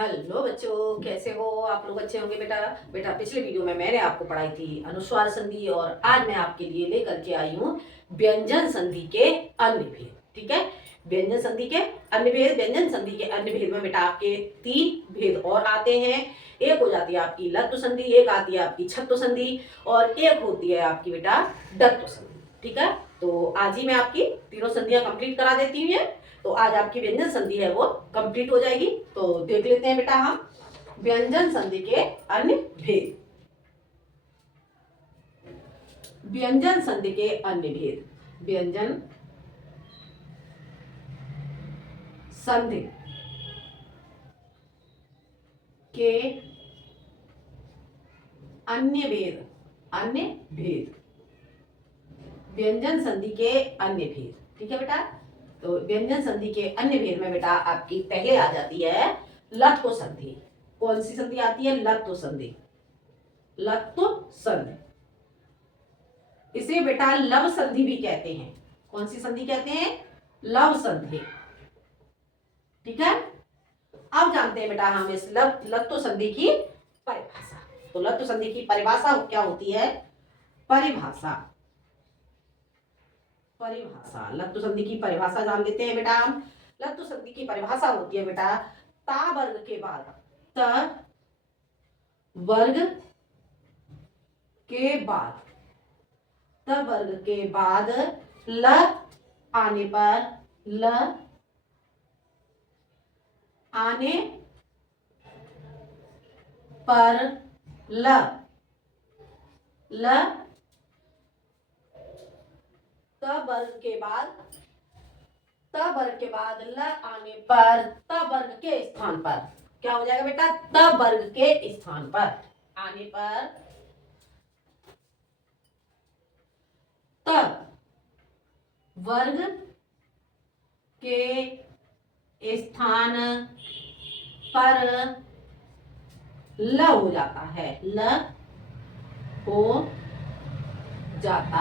Hello बच्चों, कैसे हो आप लोग? अच्छे होंगे बेटा। बेटा पिछले वीडियो में मैंने आपको पढ़ाई थी अनुस्वार संधि, और आज मैं आपके लिए लेकर के आई हूँ व्यंजन संधि के अन्य भेद। ठीक है, व्यंजन संधि के अन्य भेद। व्यंजन संधि के अन्य भेद में बेटा आपके 3 भेद और आते हैं। एक हो जाती है आपकी लत्व संधि, एक आती है आपकी छत्व संधि, और एक होती है आपकी बेटा दत्व संधि। ठीक है, तो आज ही मैं आपकी तीनों संधियां कंप्लीट करा देती हूँ। तो आज आपकी व्यंजन संधि है वो कंप्लीट हो जाएगी। तो देख लेते हैं बेटा हम व्यंजन संधि के अन्य भेद। व्यंजन संधि के अन्य भेद। व्यंजन संधि के अन्य भेद। अन्य भेद, व्यंजन संधि के अन्य भेद। ठीक है बेटा, तो व्यंजन संधि के अन्य भेद में बेटा आपकी पहले आ जाती है लत्व संधि। कौन सी संधि आती है? लत्व संधि। लत्व संधि, इसे बेटा लव संधि भी कहते हैं। कौन सी संधि कहते हैं? लव संधि। ठीक है, अब जानते हैं बेटा हम इस लत्व संधि की परिभाषा। तो लत्व संधि की परिभाषा क्या होती है? परिभाषा परिभाषा लत्व संधि की परिभाषा जान लेते हैं बेटा हम। लत्व संधि की परिभाषा होती है बेटा ता वर्ग के बाद त वर्ग के बाद त वर्ग के बाद ल आने पर ल आने पर ल त वर्ग के बाद ल आने पर त वर्ग के स्थान पर क्या हो जाएगा बेटा? त वर्ग के स्थान पर आने पर त वर्ग के स्थान पर ल हो जाता है। ल हो जाता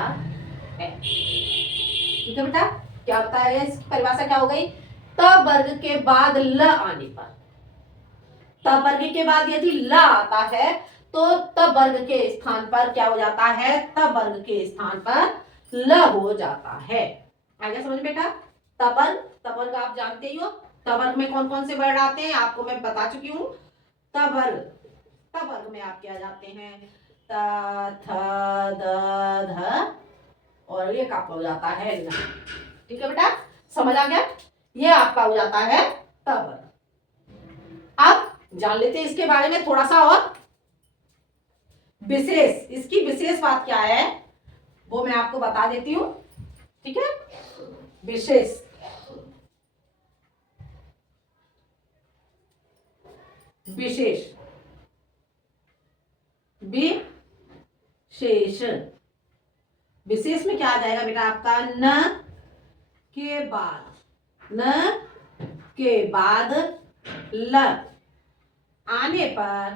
है। ठीक है बेटा, क्या होता है? इसकी परिभाषा क्या हो गई? त वर्ग के बाद ल आने पर, त वर्ग के बाद यदि ल आता है तो त वर्ग के स्थान पर क्या हो जाता है? त वर्ग के स्थान पर ल हो जाता है। आ गया समझ बेटा? तवर्ग आप जानते ही हो। तवर्ग में कौन कौन से वर्ड आते हैं आपको मैं बता चुकी हूँ। तवर्ग में आप क्या जाते हैं? त थ द ध, और ये आपका हो जाता है न। ठीक है बेटा, समझ आ गया? ये आपका हो जाता है तवर्ग। अब जान लेते हैं इसके बारे में थोड़ा सा और विशेष। इसकी विशेष बात क्या है वो मैं आपको बता देती हूं। ठीक है, विशेष विशेष विशेष विशेष में क्या आ जाएगा बेटा आपका? न के बाद ल आने पर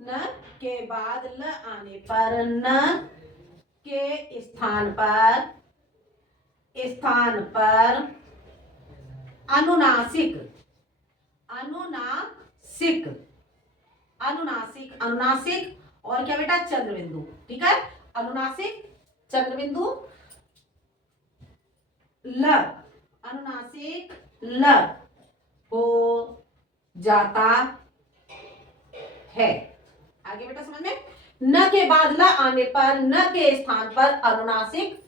न के बाद ल आने पर न के स्थान पर अनुनासिक और क्या बेटा? चंद्रबिंदु। ठीक है, अनुनासिक चंद्रबिंदु ल हो जाता है। आगे बेटा समझ में? न के बाद ल आने पर न के स्थान पर अनुनासिक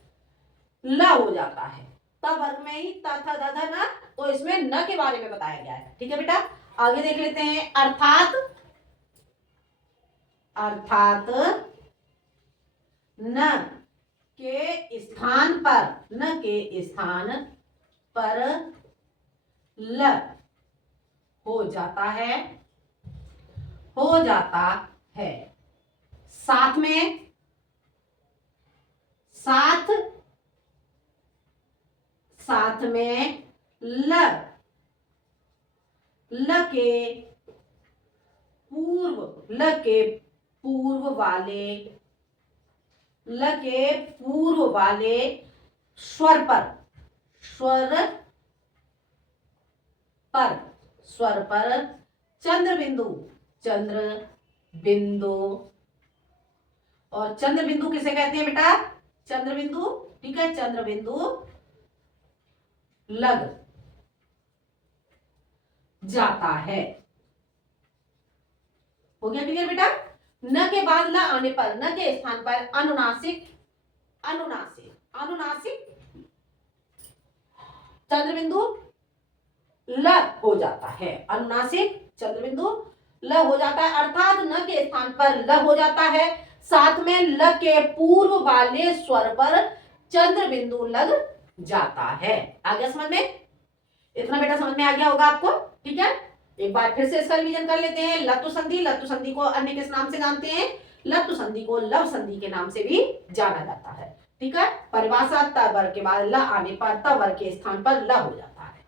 ल हो जाता है। तब वर्ग में ही त थ द ध न, तो इसमें न के बारे में बताया गया है। ठीक है बेटा, आगे देख लेते हैं। अर्थात न के स्थान पर ल हो जाता है। साथ में ल के पूर्व वाले स्वर पर, स्वर पर, चंद्र बिंदु, चंद्र बिंदु। और चंद्र बिंदु किसे कहते हैं बेटा? चंद्र बिंदु, ठीक है, चंद्र बिंदु लग जाता है। हो गया क्लियर बेटा? न के बाद ल आने पर, न के स्थान पर अनुनासिक, अनुनासिक, अनुनासिक चंद्र बिंदु ल हो जाता है। अनुनासिक चंद्र बिंदु ल हो जाता है, अर्थात न के स्थान पर ल हो जाता है, साथ में ल के पूर्व वाले स्वर पर चंद्र बिंदु लग जाता है। आ गया समझ में? इतना बेटा समझ में आ गया होगा आपको, ठीक है। एक बार फिर से इसका रिवीजन कर लेते हैं। लत्तु संधि, लत्तु संधि को अन्य किस नाम से जानते हैं? लत्तु संधि को लव संधि के नाम से भी जाना जाता है, ठीक है। परिभाषा, त वर्ग के बाद ल आने पर त वर्ग के स्थान पर ल हो जाता है,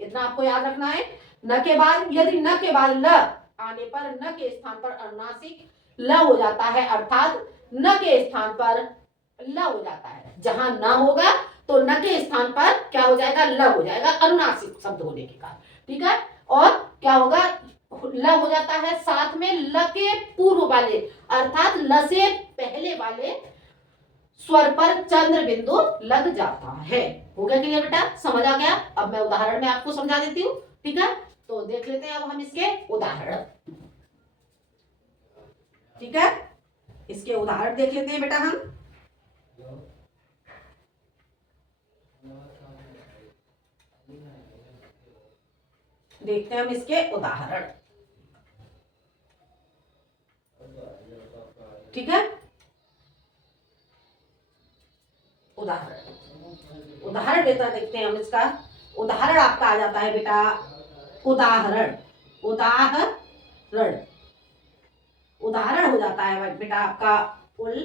इतना आपको याद रखना है। न के बाद, यदि न के बाद ल आने पर न के स्थान पर अनुनासिक ल हो जाता है, अर्थात न के स्थान पर ल हो जाता है। जहां न होगा तो न के स्थान पर क्या हो जाएगा? ल हो जाएगा, अनुनासिक शब्द होने के कारण, ठीक है। और क्या होगा? ल हो जाता है, साथ में ल के पूर्व वाले अर्थात ल से पहले वाले स्वर पर चंद्र बिंदु लग जाता है। हो गया क्लियर बेटा? समझ आ गया? अब मैं उदाहरण में आपको समझा देती हूँ, ठीक है। तो देख लेते हैं अब हम इसके उदाहरण, ठीक है। इसके उदाहरण देख लेते हैं बेटा हम। देखते हैं हम इसके उदाहरण, ठीक है। उदाहरण देता देखते हैं हम इसका। उदाहरण आपका आ जाता है बेटा, उदाहरण, उदाहरण, उदाहरण हो जाता है बेटा आपका उल्लास,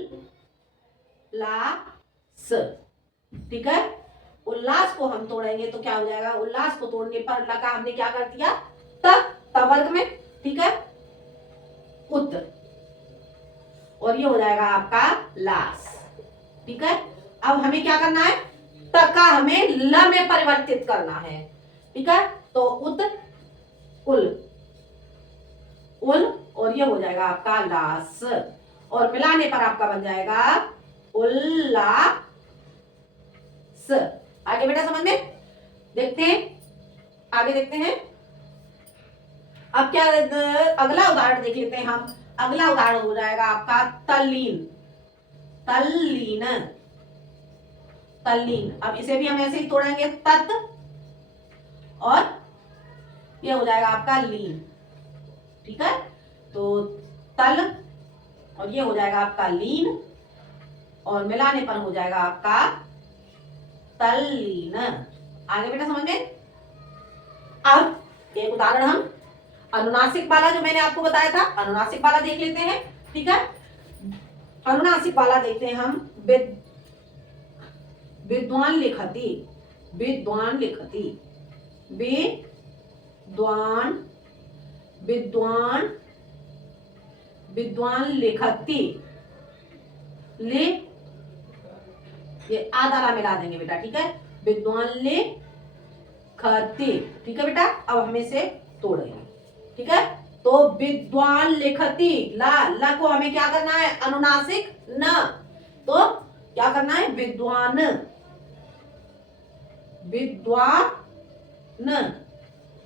ठीक है। उल्लास को हम तोड़ेंगे तो क्या हो जाएगा? उल्लास को तोड़ने पर ल का हमने क्या कर दिया? त वर्ग में, ठीक है, उत, और ये हो जाएगा आपका लास, ठीक है। अब हमें क्या करना है? त का हमें ल में परिवर्तित करना है, ठीक है। तो उत, उल, उल, और ये हो जाएगा आपका लास, और मिलाने पर आपका बन जाएगा उल्लास। आगे बेटा समझ में? देखते हैं, आगे देखते हैं। अब क्या, अगला उदाहरण देख लेते हैं हम। अगला उदाहरण हो जाएगा आपका तल्लीन, तल्लीन, तल्लीन। अब इसे भी हम ऐसे ही तोड़ेंगे, तत्, और ये हो जाएगा आपका लीन, ठीक है। तो तल, और ये हो जाएगा आपका लीन, और मिलाने पर हो जाएगा आपका तल्लीन। आगे बेटा समझ में? अब एक उदाहरण हम अनुनासिक वाला जो मैंने आपको बताया था, अनुनासिक वाला देख लेते हैं, ठीक है। अनुनासिक वाला देखते हैं हम। विद्वान लिखती, विद्वान लिखती, विद्वान, विद्वान, विद्वान लिखती, ले, ये आधा ला मिला देंगे बेटा, ठीक है। विद्वान लिखती, ठीक है बेटा। अब हम इसे तोड़ेंगे, ठीक है। तो विद्वान लिखती, ला को हमें क्या करना है? अनुनासिक न, तो क्या करना है? विद्वान, विद्वान,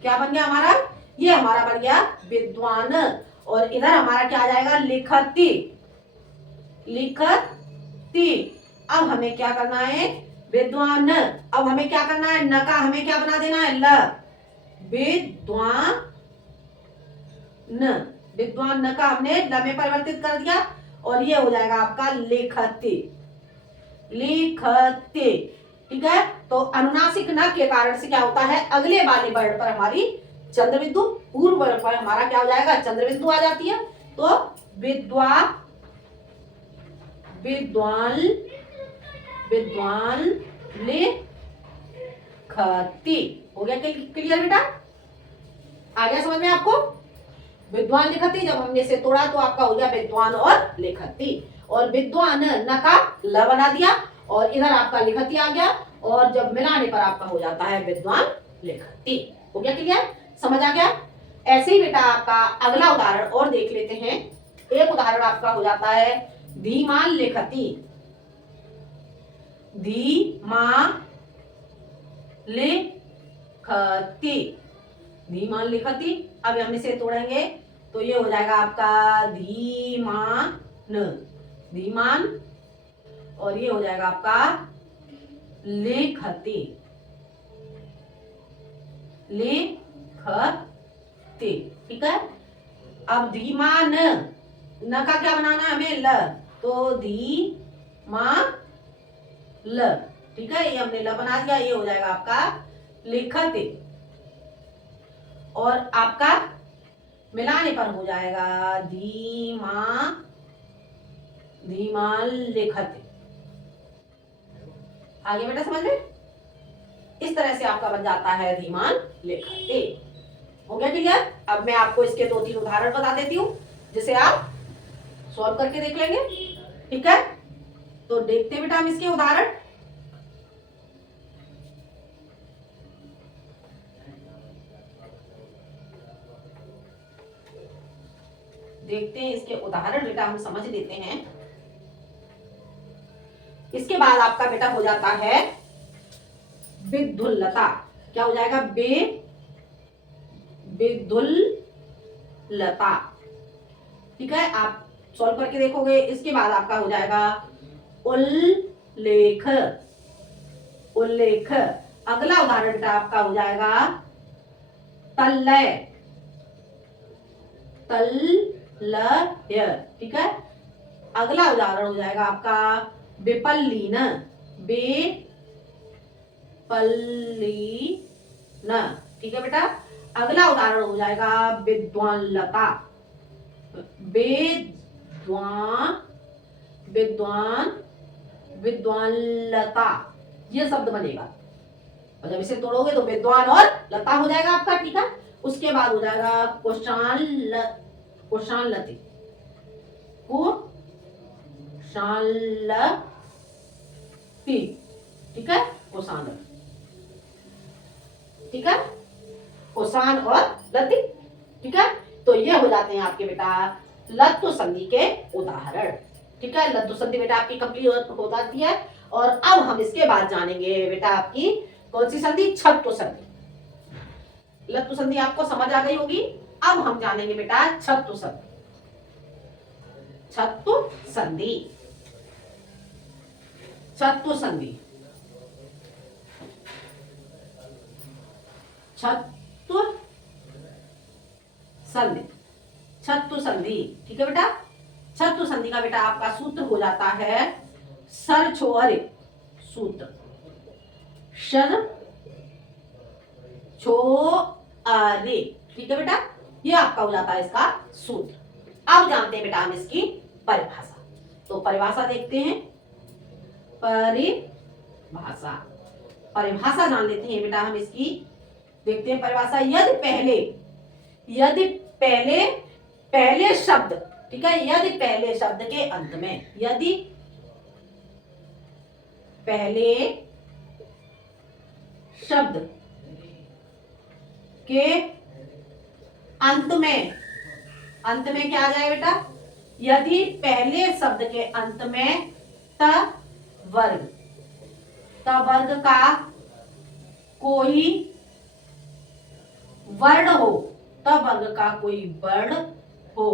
क्या बन गया हमारा? ये हमारा बन गया विद्वान, और इधर हमारा क्या आ जाएगा? लिखती, लिखती। अब हमें क्या करना है? विद्वान। अब हमें क्या करना है? न का हमें क्या बना देना है? ल, विद्वान, विद्वान न का हमने ल में परिवर्तित कर दिया, और ये हो जाएगा आपका लिखती, लिखती, ठीक है। तो अनुनासिक न के कारण से क्या होता है? अगले वाले वर्ण पर हमारी चंद्र बिंदु, पूर्व वर्ण पर हमारा क्या हो जाएगा? चंद्र बिंदु आ जाती है। तो विद्वान, विद्वान, विद्वान लिखती। हो गया क्लियर बेटा? आ गया समझ में आपको? विद्वान लिखती, जब हमने इसे तोड़ा तो आपका हो गया विद्वान और लिखती, और विद्वान न का ल बना दिया, और इधर आपका लिखती आ गया, और जब मिलाने पर आपका हो जाता है विद्वान लिखती। हो गया क्लियर? समझ आ गया? ऐसे ही बेटा आपका अगला उदाहरण और देख लेते हैं। एक उदाहरण आपका हो जाता है धीमान लिखती। धीमान लिखती, धीमान लिखती। अब हम इसे तोड़ेंगे तो ये हो जाएगा आपका धीमान, धीमान, और ये हो जाएगा आपका लिखती, लिखती। ठीक है? अब धीमान न का क्या बनाना है हमें? ल, तो धीमान ल। ठीक है? ये हमने ल बना दिया, ये हो जाएगा आपका लिखते। और आपका मिलाने पर हो जाएगा धीमान लिखते। आगे बेटा समझ में? इस तरह से आपका बन जाता है धीमान लिखते। हो गया क्लियर? अब मैं आपको इसके 2-3 उदाहरण बता देती हूँ जिसे आप सॉल्व करके देख लेंगे। ठीक है? तो देखते बेटा हम इसके उदाहरण। देखते हैं इसके उदाहरण बेटा, हम समझ लेते हैं। इसके बाद आपका बेटा हो जाता है विद्युल्लता। क्या हो जाएगा? विद्युल्लता। ठीक है? आप सॉल्व करके देखोगे। इसके बाद आपका हो जाएगा उल्लेख, उल्लेख। अगला उदाहरण बेटा आपका हो जाएगा तल्लय, तल्लय। ठीक है? अगला उदाहरण हो जाएगा आपका विपल्लीन, विपल्लीन। ठीक है बेटा? अगला उदाहरण हो जाएगा विद्वानलता, विद्वानलता। ये शब्द बनेगा और जब इसे तोड़ोगे तो विद्वान और लता हो जाएगा आपका। ठीक है? उसके बाद हो जाएगा कुशालती, कुशालती। ठीक है? कुशाल। ठीक है? कुशान और लती। ठीक है? तो ये हो जाते हैं आपके बेटा लत्तु संधि के उदाहरण। ठीक है? लत्तु संधि बेटा आपकी कंप्लीट हो जाती है। और अब हम इसके बाद जानेंगे बेटा आपकी कौन सी संधि? छत्तु संधि। लत्तु संधि आपको समझ आ गई होगी। अब हम जानेंगे बेटा छत्तु संधि। छत्तु संधि, छत्तु संधि, छत्तु संधि, छत्तु संधि। ठीक है बेटा? छत्तु संधि का बेटा आपका सूत्र हो जाता है सर छोअरे सूत्र, सर छोअरे। ठीक है बेटा? ये आपका हो जाता है इसका सूत्र। अब जानते हैं बेटा हम इसकी परिभाषा। तो परिभाषा देखते हैं। परिभाषा, परिभाषा जान लेते हैं बेटा हम इसकी। देखते हैं परिभाषा। यदि पहले शब्द, ठीक है, यदि पहले शब्द के अंत में, यदि पहले शब्द के अंत में क्या आ जाए बेटा? यदि पहले शब्द के अंत में त वर्ग का कोई वर्ण हो, त वर्ग का कोई वर्ण हो,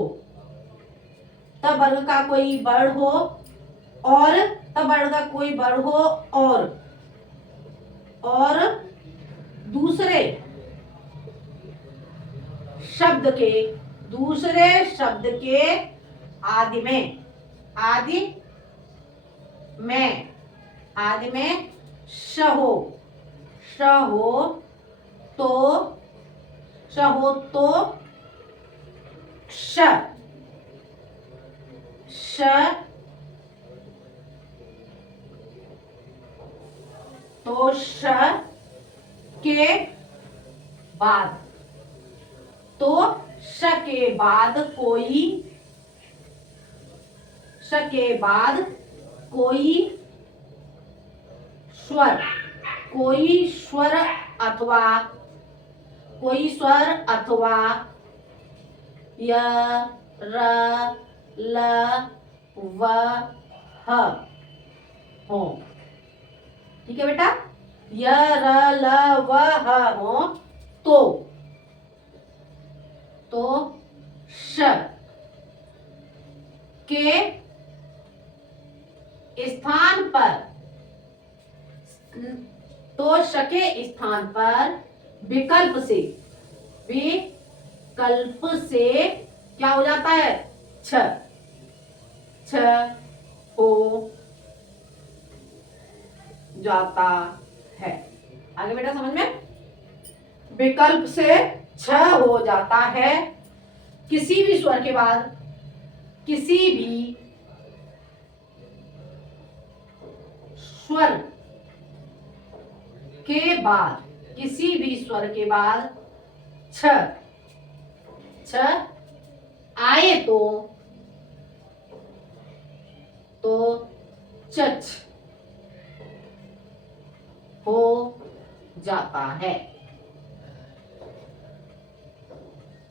त वर्ग का कोई वर्ण हो, और त वर्ग का कोई वर्ण हो, और दूसरे शब्द के आदि में श हो तो श के बाद कोई स्वर अथवा कोई स्वर अथवा य र ल व ह हो। ठीक है बेटा, य र ल व ह हो तो श के स्थान पर विकल्प से क्या हो जाता है, छ हो जाता है। आगे बेटा समझ में, विकल्प से छ हो जाता है किसी भी स्वर के बाद, किसी भी स्वर के बाद, किसी भी स्वर के बाद छ आए तो चच हो जाता है।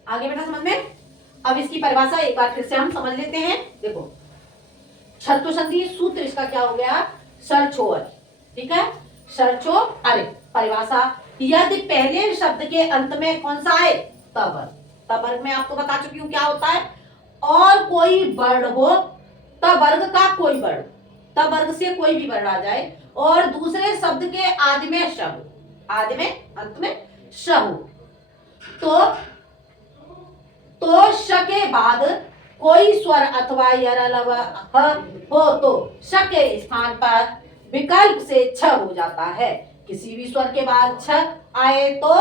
आगे बेटा समझ में, अब इसकी परिभाषा एक बार फिर से हम समझ लेते हैं। देखो, छत्व संधि सूत्र इसका क्या हो गया, सर छोर। ठीक है, सर छोर। अरे परिभाषा, यदि पहले शब्द के अंत में कौन सा है, तवर्ग। तवर्ग में आपको बता चुकी हूं क्या होता है, और कोई वर्ण हो, तवर्ग का कोई वर्ण, तवर्ग से कोई भी वर्ण आ जाए और दूसरे शब्द के आदि में श हो, आदि में अंत में श हो, तो श के बाद कोई स्वर अथवा य र ल व ह हो तो श के स्थान पर विकल्प से छ हो जाता है। किसी भी स्वर के बाद छ आए तो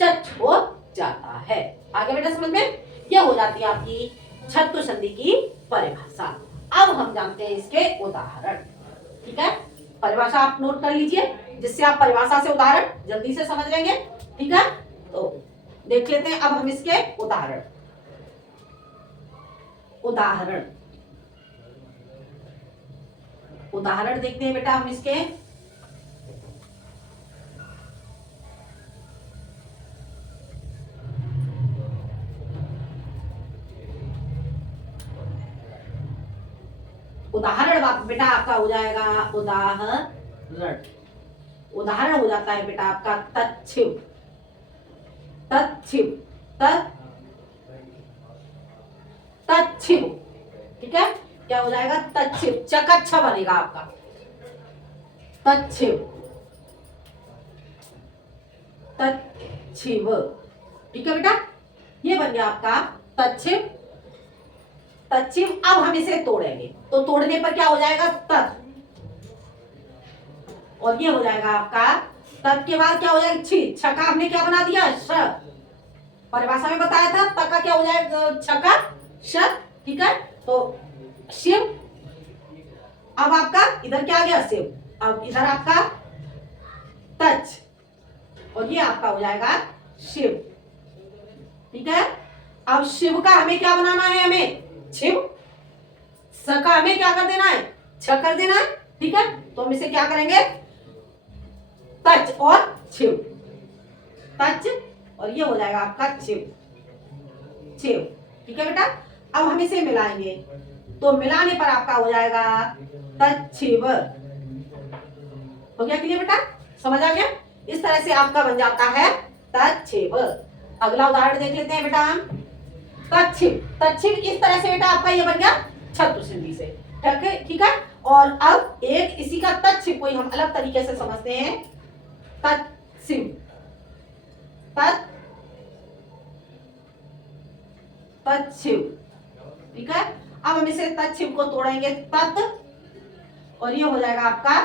चच हो जाता है। आगे बेटा समझ में, यह हो जाती है आपकी छत्व संधि की परिभाषा। अब हम जानते हैं इसके उदाहरण। ठीक है, परिभाषा आप नोट कर लीजिए, जिससे आप परिभाषा से उदाहरण जल्दी से समझ लेंगे। ठीक है, तो देख लेते हैं अब हम इसके उदाहरण। उदाहरण देखते हैं बेटा हम इसके। उदाहरण बेटा आपका हो जाएगा उदाहरण। उदाहरण हो जाता है बेटा आपका तच्छिव। तच्छिव। ठीक है, क्या हो जाएगा, तच्छिव। चकच्छा बनेगा आपका तच्छिव। ठीक है बेटा, ये बन गया आपका तच्छिव। अब हम इसे तोड़ेंगे, तो तोड़ने पर क्या हो जाएगा, तत्, और ये हो जाएगा आपका तत् के बाद क्या हो जाएगा, छी। छ का हमने क्या बना दिया, श। परिभाषा में बताया था त का क्या हो जाएगा, छ का श। ठीक है, तो शिव। अब आपका इधर क्या आ गया, शिव। अब इधर आपका तच, और ये आपका हो जाएगा शिव। ठीक है, अब शिव का हमें क्या बनाना है, हमें छिव। स का हमें क्या कर देना है, छ कर देना है। ठीक है, तो हम इसे क्या करेंगे, तच और छिव। तच, और ये हो जाएगा आपका छिव। ठीक है बेटा, अब हम इसे मिलाएंगे, तो मिलाने पर आपका हो जाएगा तच्छिव। हो गया क्लियर बेटा, समझ आ गया। इस तरह से आपका बन जाता है तच्छिव। अगला उदाहरण देख लेते हैं बेटा हम। तच्छिव इस तरह से बेटा आपका ये बन गया छत्व संधि से। ठीक है, और अब एक इसी का तच्छिव कोई हम अलग तरीके से समझते हैं। तच्छिव, ठीक है। अब हम इसे तच्छिव को तोड़ेंगे, तत्, और ये हो जाएगा आपका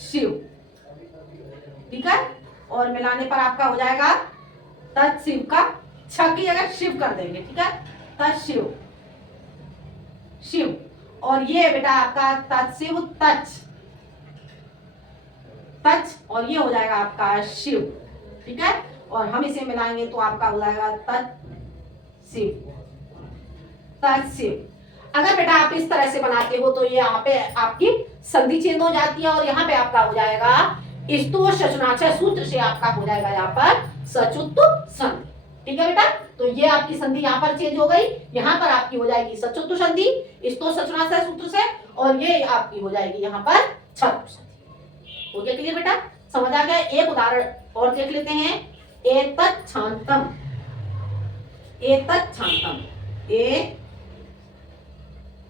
शिव। ठीक है, और मिलाने पर आपका हो जाएगा तत्शिव का छ की जगह शिव कर देंगे। ठीक है, तत्शिव, शिव, और ये बेटा आपका तत्शिव तच, और ये हो जाएगा आपका शिव। ठीक है, और हम इसे मिलाएंगे तो आपका हो जाएगा तत्शिव। अगर बेटा आप इस तरह से बनाते हो तो ये यहाँ पे आपकी संधि चेंज हो जाती है, और यहाँ पे आपका हो जाएगा स्तोष सूत्र से आपका हो जाएगा यहाँ पर सचुत संधि। ठीक है बेटा, तो ये आपकी संधि यहाँ पर चेंज हो गई, यहाँ पर आपकी हो जाएगी सचुत संधि स्तो सचुनाशय सूत्र से, और ये आपकी हो जाएगी यहाँ पर छत्व संधि। हो गया क्लियर बेटा, समझ आ गया। एक उदाहरण और देख लेते हैं। एतत् छांतम, एतत् छांतम,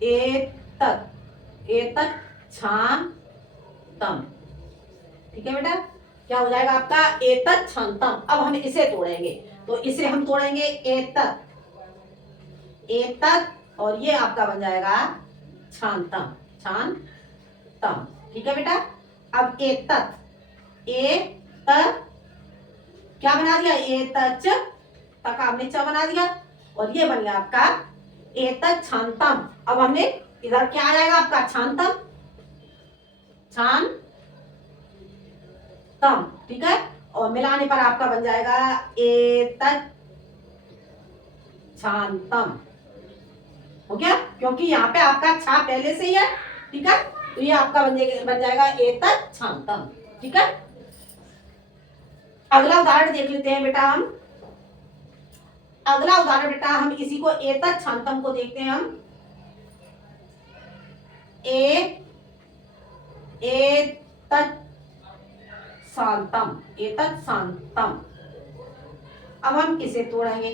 एतत् एतत् छांतम। ठीक है बेटा, क्या हो जाएगा आपका एतत् छांतम। अब हम इसे तोड़ेंगे, तो इसे हम तोड़ेंगे एतत्, एतत् और ये आपका बन जाएगा छांतम, छांतम। ठीक है बेटा, अब एतत्, एतत् क्या बना दिया, एतच तक आपने च बना दिया, और ये बन गया आपका एतत् छांतम। अब हमने इधर क्या आ जाएगा आपका छांतम, छांतम। ठीक है, और मिलाने पर आपका बन जाएगा एतत् छांतम। हो गया, क्योंकि यहाँ पे आपका छा पहले से ही है। ठीक है, तो ये आपका बन जाएगा एतत् छांतम। ठीक है, अगला उदाहरण देख लेते हैं बेटा हम। अगला उदाहरण बेटा हम इसी को एतत् छांतम को देखते हैं हम। एतत् शांतम, एतत् शांतम। अब हम इसे तोड़ेंगे,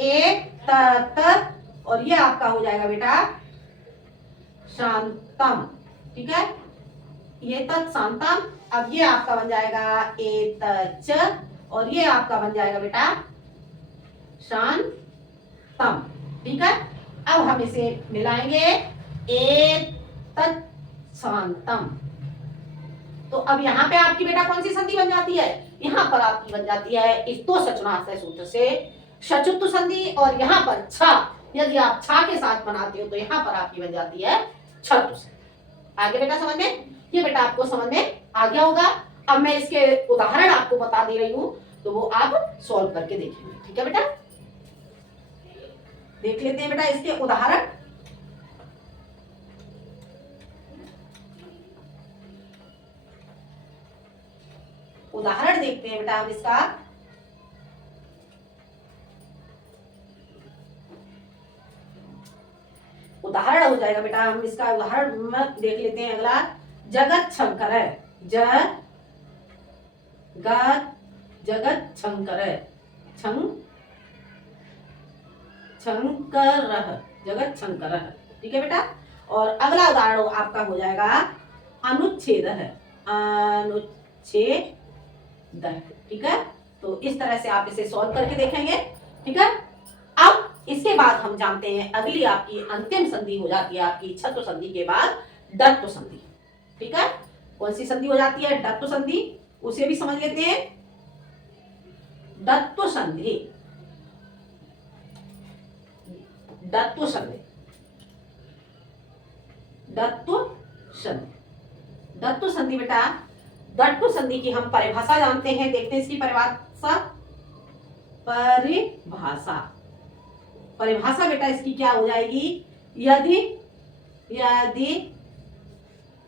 एतत् और ये आपका हो जाएगा बेटा शांतम। ठीक है, एतत् शांतम। अब ये आपका बन जाएगा एतच्च, और ये आपका बन जाएगा बेटा शांतम। ठीक है, अब हम इसे मिलाएंगे, एतत् शांतम। तो अब यहाँ पे आपकी बेटा कौन सी संधि बन जाती है, यहाँ पर आपकी बन जाती है स्तो सचुनाशय सूत्र से सचुत्व संधि, और यहाँ पर छ, यदि आप छा के साथ बनाते हो तो यहाँ पर आपकी बन जाती है छत्व संधि। आगे बेटा समझ में, ये बेटा आपको समझ में आ गया होगा। अब मैं इसके उदाहरण आपको बता दे रही हूँ, तो वो आप सॉल्व करके देखेंगे। ठीक है बेटा, देख लेते हैं बेटा इसके उदाहरण। उदाहरण देखते हैं बेटा हम इसका। उदाहरण हो जाएगा बेटा, हम इसका उदाहरण देख लेते हैं। अगला जगत शंकर है, जगत शंकर है, शंकर, जगत शंकर। ठीक है बेटा, और अगला उदाहरण आपका हो जाएगा अनुच्छेद है, अनुच्छेद। ठीक है, तो इस तरह से आप इसे सॉल्व करके देखेंगे। ठीक है, अब इसके बाद हम जानते हैं अगली आपकी अंतिम संधि हो जाती है आपकी छत्व संधि के बाद दत्व संधि। ठीक है, कौन सी संधि हो जाती है, दत्व संधि, उसे भी समझ लेते हैं। दत्व संधि, दत्व संधि, दत्व संधि, दत्व संधि बेटा, दत्व संधि की हम परिभाषा जानते हैं। देखते हैं इसकी परिभाषा। परिभाषा, परिभाषा बेटा इसकी क्या हो जाएगी, यदि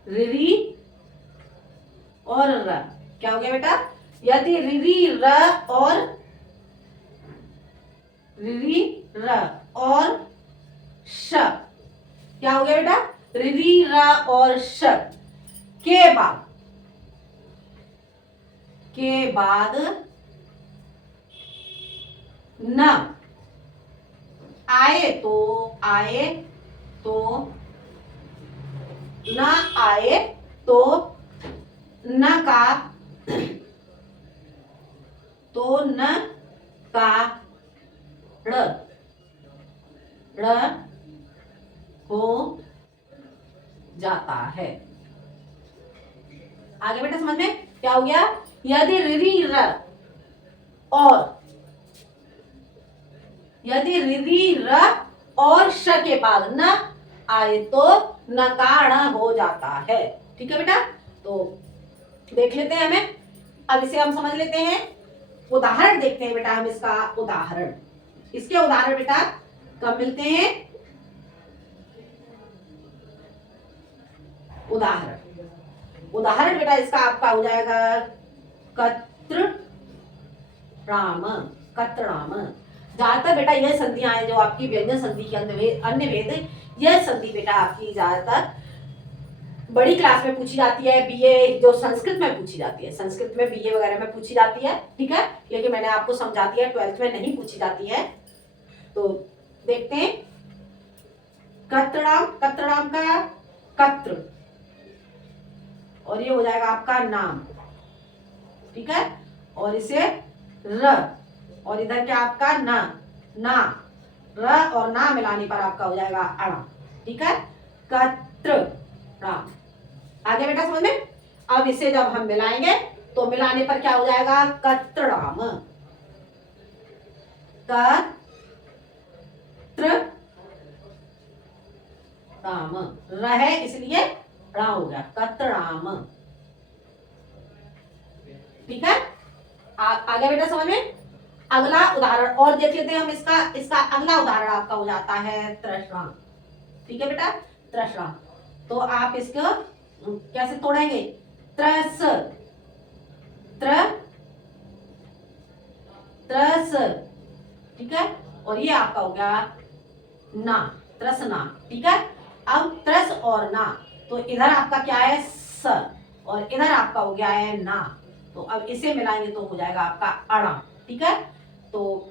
रि और र, क्या हो गया बेटा, यदि रि र और श, क्या हो गया बेटा, रि र और श के बाद न आए तो न का ड़ हो जाता है। आगे बेटा समझ में क्या हो गया, यदि रि र और श के बाद न आए तो नकार हो जाता है। ठीक है बेटा, तो देख लेते हैं हमें। अब इसे हम समझ लेते हैं, उदाहरण देखते हैं बेटा हम इसका उदाहरण। इसके उदाहरण बेटा कब मिलते हैं, उदाहरण बेटा इसका आपका हो जाएगा कत्र राम, कतराम। ज्यादातर बेटा यह संधियां हैं जो आपकी व्यंजन संधि के अन्य भेद, यह संधि बेटा आपकी ज्यादातर बड़ी क्लास में पूछी जाती है, बीए जो संस्कृत में पूछी जाती है, संस्कृत में बीए वगैरह में पूछी जाती है, ठीक है, लेकिन मैंने आपको समझा दिया 12th में नहीं पूछी जाती है। तो देखते हैं, कतराम, कतराम का कत्र, और ये हो जाएगा आपका नाम, ठीक है, और इसे र, और इधर क्या आपका न, ना, र और ना मिलाने पर आपका हो जाएगा अणा, ठीक है, कत्र राम। आगे बेटा समझ में। अब इसे जब हम मिलाएंगे तो मिलाने पर क्या हो जाएगा, कत्रराम, कत्र राम, र है इसलिए रा हो गया, कतराम, ठीक है। आगे बेटा समझ में। अगला उदाहरण और देख लेते हैं हम, इसका अगला उदाहरण आपका हो जाता है तृष्णा, ठीक है बेटा, तृष्णा। तो आप इसको कैसे तोड़ेंगे, त्रस, त्रस, ठीक है, और ये आपका हो गया ना, त्रसना, ठीक है। अब त्रस और ना, तो इधर आपका क्या है स, और इधर आपका हो गया है ना, तो अब इसे मिलाएंगे तो हो जाएगा आपका अड़ा, ठीक है। तो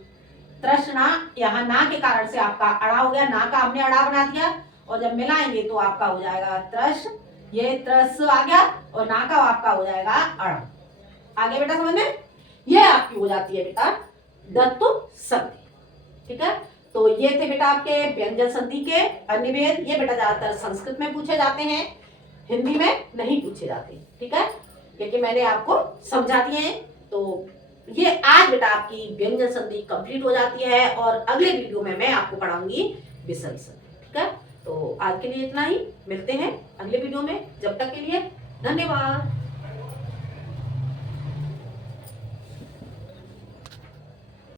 तृष्णा, यहाँ ना के कारण से आपका अड़ा हो गया, ना का हमने अड़ा बना दिया, और जब मिलाएंगे तो आपका हो जाएगा त्रस, ये त्रस आ गया, और ना का आपका हो जाएगा अड़ा। आगे बेटा समझ में। ये आपकी हो जाती है बेटा धातु संधि, ठीक है। तो ये थे बेटा आपके व्यंजन संधि के अन्य भेद। ये बेटा ज्यादातर संस्कृत में पूछे जाते हैं, हिंदी में नहीं पूछे जाते, ठीक है, क्योंकि मैंने आपको समझा दिए हैं। तो ये आज बेटा आपकी व्यंजन संधि कंप्लीट हो जाती है, और अगले वीडियो में मैं आपको पढ़ाऊंगी विसर्ग संधि, ठीक है। तो आज के लिए इतना ही, मिलते हैं अगले वीडियो में, जब तक के लिए धन्यवाद।